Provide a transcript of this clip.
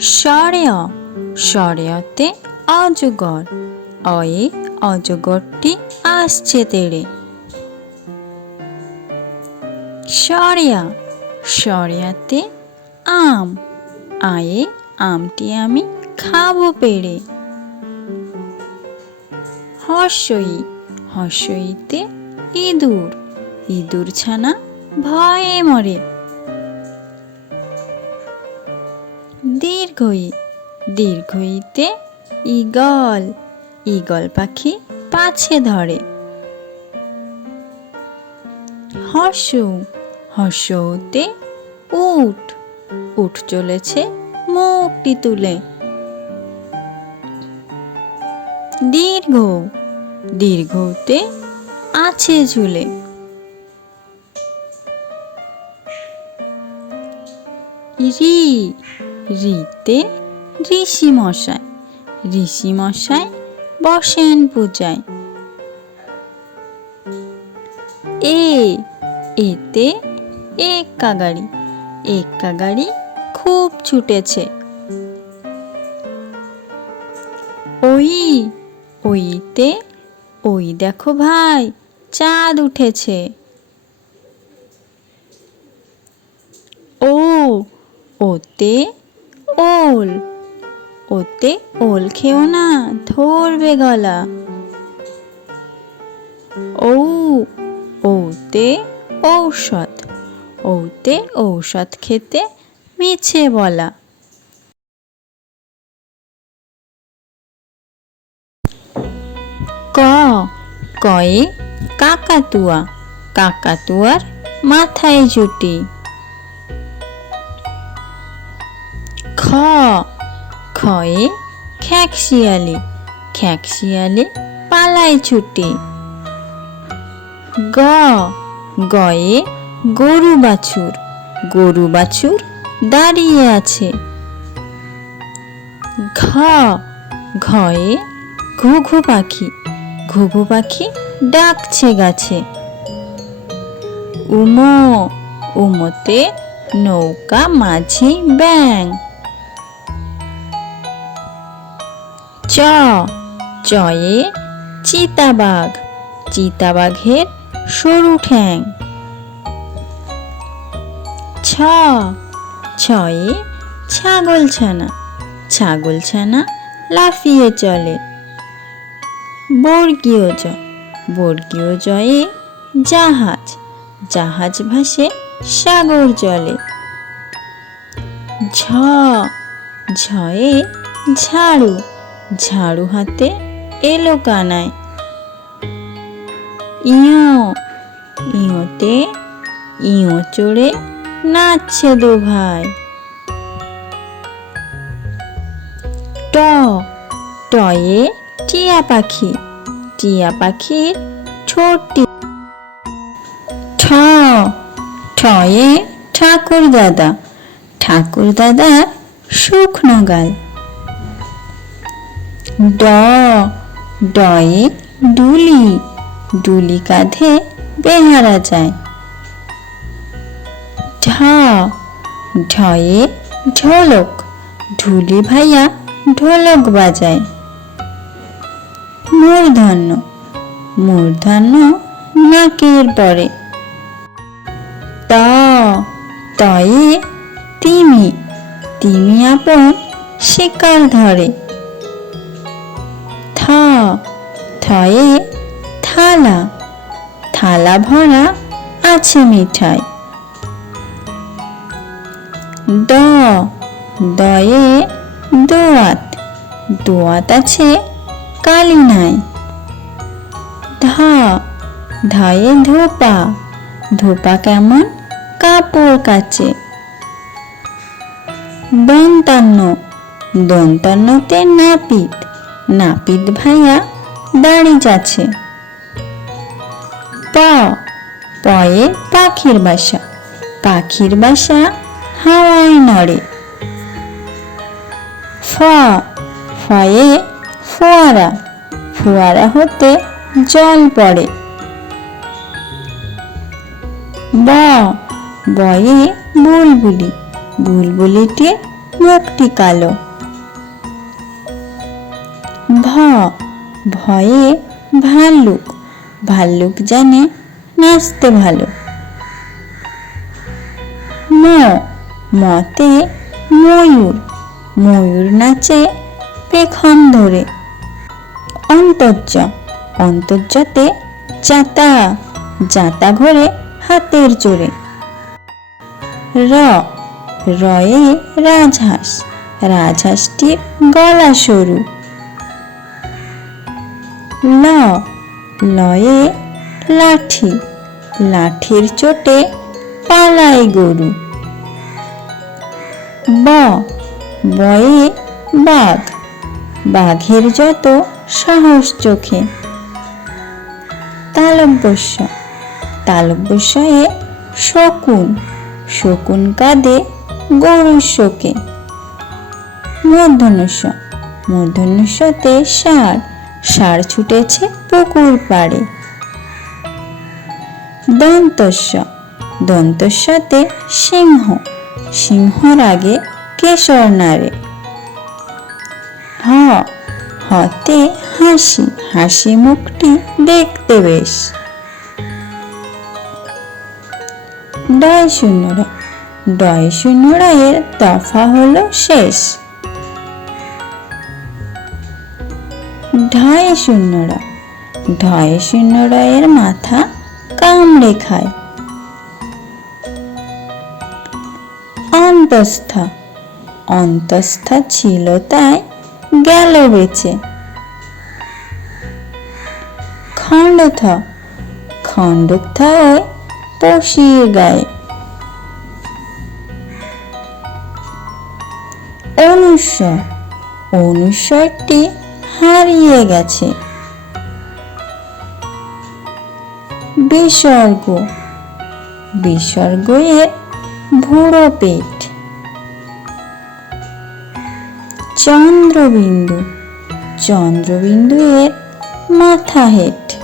স্বরে অতে অজগর, অয়ে অজগরটি আসছে তেড়ে। সরিয়া, সরিয়াতে আম, আয়ে আমটি আমি খাব পেড়ে। হর্ষই, হর্ষইতে ইঁদুর ইঁদুর ছানা ভয়ে মরে। দীর্ঘই দীর্ঘইতে ইগল ইগল পাখি পাছে ধরে। হর্ষ হর্ষতে উট উঠ চলেছে মুখটি তুলে। দীর্ঘ, দীর্ঘতে আছে ঝুলে। রি রিতে ঋষি মশাই ঋষি মশাই বসেন পূজায়। এ, এতে এক্কা গাড়ি এক্কা গাড়ি খুব ছুটেছে। ওই, ওইতে, ওই দেখো ভাই, চাঁদ উঠেছে। ও, ওতে ওল। ওতে ওল খেও না, ধরবে গলা। ও ওতে ঔষধ। ওতে ঔষধ খেতে মিছে বলা। ক, কয়ে কাকাতুয়া। কাকাতুয়ার মাথায় জুটি। খয়ে খ্যাকশিয়ালি খ্যাকশিয়ালি পালায় ছুটি। গ গয়ে গরু বাছুর গরু বাছুর দাঁড়িয়ে আছে। ঘ ঘয়ে ঘুঘু পাখি ঘুঘু পাখি ডাকছে গাছে। উমো, উমোতে নৌকা মাঝি ব্যাং চ। চয়ে চিতাবাঘ। চিতাবাঘের সরু ঠ্যাং। ছ। ছয়ে ছাগল ছানা ছাগল ছানা লাফিয়ে চলে। বর্গীয় জ। বর্গীয় জয়ে জাহাজ। জাহাজ ভাসে সাগর জলে। ঝ। ঝয়ে ঝাড়ু। ঝাড়ু হাতে এলো কানায়। ইয়, ইয়োতে ইয়ো চড়ে নাচছে দু ভাই। ট, টয়ে টিয়া পাখি, টিয়া পাখির ছোটটি। ঠ ঠয়ে ঠাকুর দাদা ঠাকুর দাদার শুকনো গাল। ড, ডয়ে ডুলি ডুলি কাঁধে বেহারা যায়। ঢ ঢয়ে ঢোলক ঢুলি ভাইয়া ঢোলক বাজায়। মূর্ধন্য মূর্ধন্য নাকের পরে। ত, তয়ে তিমি তিমি আপন শিকার ধরে। থয়ে থালা। থালা ভরা আছে মিঠাই। দ। দয়ে দোয়াত। দোয়াত আছে কালি নাই। ধা। ধায়ে ধোপা। ধোপা কেমন? কাপড় কাচে। দন্তান্ন। দন্তান্নতে নাপিত। নাপিত ভাইয়া দাড়ি যাচ্ছে। প, পয়ে পাখির বাসা। পাখির বাসা হাওয়ায় নড়ে। ফ, ফয়ে ফোয়ারা। ফোয়ারা হতে জল পড়ে। ব, বয়ে বুলবুলি। বুলবুলিটি মুখটি কালো। ভ। ভয়ে ভাল্লুক। ভাল্লুক জানে নাচতে ভালো। ম। মতে ময়ূর। ময়ূর নাচে পেখন ধরে। অন্তর্য। অন্তর্যতে জাতা জাতা ঘোরে হাতের জোরে র। রয়ে রাজহাঁস। রাজহাঁসটির গলা সরু। ল। লয়ে লাঠি। লাঠির চোটে পালায় গরু। ব। বয়ে বাঘ। বাঘের যত সাহস চোখে। তালব্যস্য। তালব্যস্যয়ে শকুন। শকুন কাঁদে গরুর শোকে। মূর্ধনুষ্য মূর্ধনুষ্যতে ষাঁড়। ষাঁড় ছুটেছে পুকুর পাড়ে। দন্তস্য, দন্তস্যতে সিংহ, সিংহর আগে কেশর নাড়ে। হ, হতে হাসি হাসি মুখটি দেখতে বেশ। ডয় শূন্যরা ডয় শূন্যরা এর দফা হলো শেষ। ঢয় শূন্যরা। ঢয় শূন্যরা এর মাথা কামড়ে খায়। অন্তস্থ। অন্তস্থা ছিল তাই গেল বেঁচে। খণ্ডথ খণ্ডথ ওই পশির গায়ে। অনুস্বর। অনুস্বরটি হারিয়ে গেছে। বিসর্গ। বিসর্গ এর ভুড়ো পেট। চন্দ্রবিন্দু। চন্দ্রবিন্দু এর মাথা হেট।